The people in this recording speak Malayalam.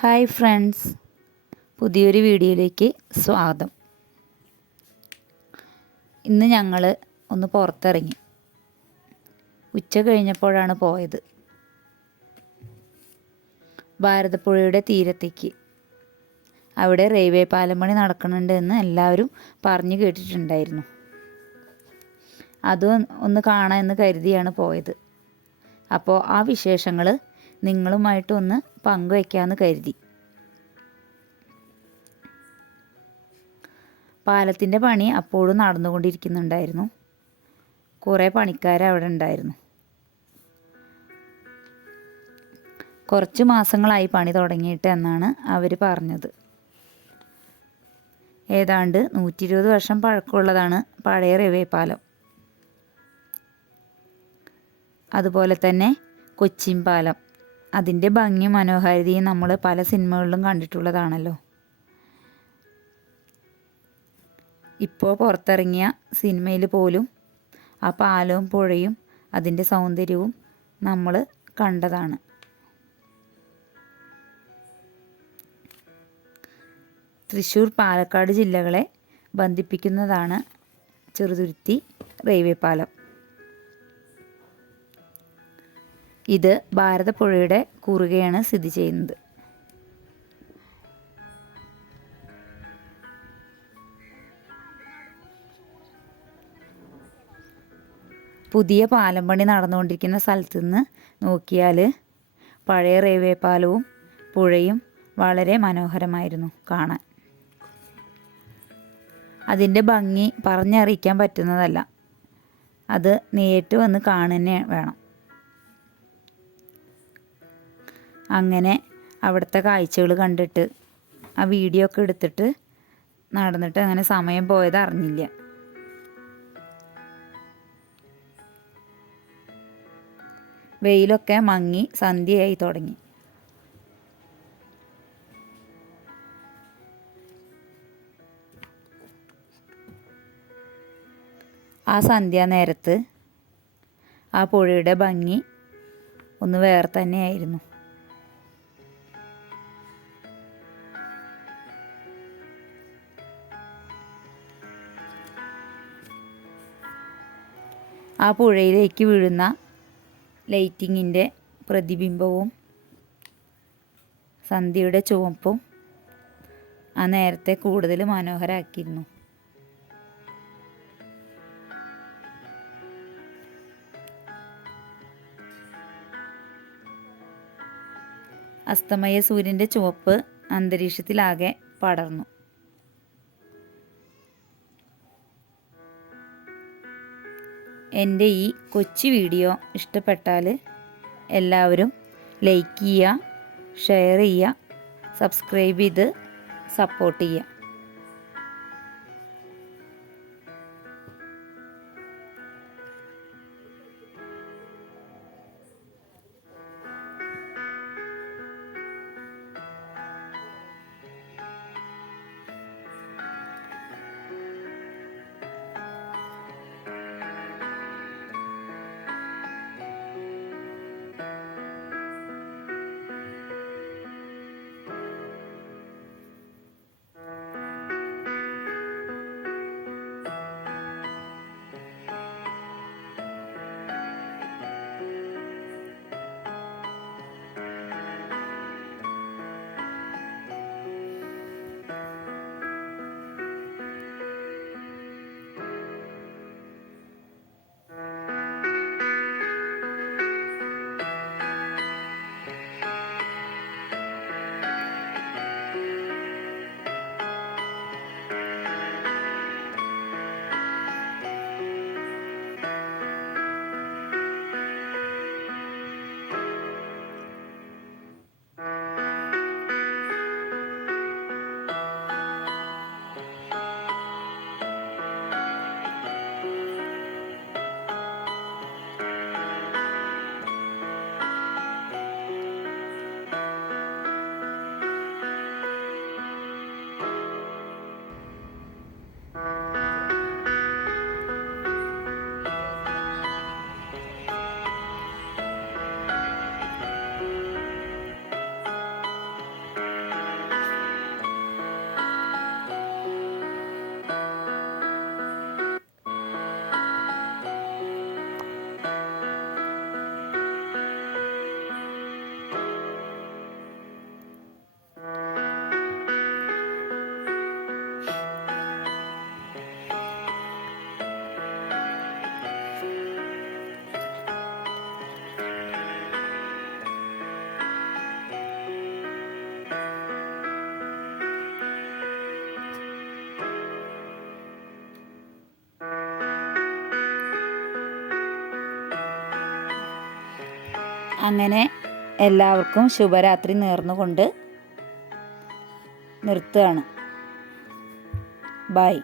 ഹായ് ഫ്രണ്ട്സ്, പുതിയൊരു വീഡിയോയിലേക്ക് സ്വാഗതം. ഇന്ന് ഞങ്ങൾ ഒന്ന് പുറത്തിറങ്ങി. ഉച്ച കഴിഞ്ഞപ്പോഴാണ് പോയത്. ഭാരതപ്പുഴയുടെ തീരത്തേക്ക്. അവിടെ റെയിൽവേ പാലം പണി നടക്കുന്നുണ്ട് എന്ന് എല്ലാവരും പറഞ്ഞു കേട്ടിട്ടുണ്ടായിരുന്നു. അതും ഒന്ന് കാണാമെന്ന് കരുതിയാണ് പോയത്. അപ്പോൾ ആ വിശേഷങ്ങൾ നിങ്ങളുമായിട്ടൊന്ന് പങ്കുവയ്ക്കാമെന്ന് കരുതി. പാലത്തിൻ്റെ പണി അപ്പോഴും നടന്നുകൊണ്ടിരിക്കുന്നുണ്ടായിരുന്നു. കുറേ പണിക്കാർ അവിടെ ഉണ്ടായിരുന്നു. കുറച്ച് മാസങ്ങളായി പണി തുടങ്ങിയിട്ട് എന്നാണ് അവർ പറഞ്ഞത്. ഏതാണ്ട് 120 വർഷം പഴക്കമുള്ളതാണ് പഴയ റെയിൽവേ പാലം. അതുപോലെ തന്നെ കൊച്ചിൻ പാലം, അതിൻ്റെ ഭംഗിയും മനോഹാരിതയും നമ്മൾ പല സിനിമകളിലും കണ്ടിട്ടുള്ളതാണല്ലോ. ഇപ്പോൾ പുറത്തിറങ്ങിയ സിനിമയിൽ പോലും ആ പാലവും പുഴയും അതിൻ്റെ സൗന്ദര്യവും നമ്മൾ കണ്ടതാണ്. തൃശ്ശൂർ, പാലക്കാട് ജില്ലകളെ ബന്ധിപ്പിക്കുന്നതാണ് ചെറുതുരുത്തി റെയിൽവേ പാലം. ഇത് ഭാരതപ്പുഴയുടെ കുറുകെയാണ് സ്ഥിതി ചെയ്യുന്നത്. പുതിയ പാലം പണി നടന്നുകൊണ്ടിരിക്കുന്ന സ്ഥലത്ത് നിന്ന് നോക്കിയാൽ പഴയ റെയിൽവേ പാലവും പുഴയും വളരെ മനോഹരമായിരുന്നു കാണാൻ. അതിൻ്റെ ഭംഗി പറഞ്ഞറിയിക്കാൻ പറ്റുന്നതല്ല. അത് നേരിട്ട് വന്ന് കാണുക വേണം. അങ്ങനെ അവിടുത്തെ കാഴ്ചകൾ കണ്ടിട്ട് ആ വീഡിയോ ഒക്കെ എടുത്തിട്ട് നടന്നിട്ട് അങ്ങനെ സമയം പോയത് അറിഞ്ഞില്ല. വെയിലൊക്കെ മങ്ങി സന്ധ്യയായി തുടങ്ങി. ആ സന്ധ്യാനേരത്ത് ആ പുഴയുടെ ഭംഗി ഒന്ന് വേറെ തന്നെയായിരുന്നു. ആ പുഴയിലേക്ക് വീഴുന്ന ലൈറ്റിങ്ങിൻ്റെ പ്രതിബിംബവും സന്ധ്യയുടെ ചുവപ്പും ആ നേരത്തെ കൂടുതൽ മനോഹരമാക്കിയിരുന്നു. അസ്തമയ സൂര്യൻ്റെ ചുവപ്പ് അന്തരീക്ഷത്തിലാകെ പടർന്നു. എൻ്റെ ഈ കൊച്ചു വീഡിയോ ഇഷ്ടപ്പെട്ടാൽ എല്ലാവരും ലൈക്ക് ചെയ്യുക, ഷെയർ ചെയ്യുക, സബ്സ്ക്രൈബ് ചെയ്ത് സപ്പോർട്ട് ചെയ്യുക. അങ്ങനെ എല്ലാവർക്കും ശുഭരാത്രി നേർന്നുകൊണ്ട് നിർത്തുകയാണ്. ബൈ.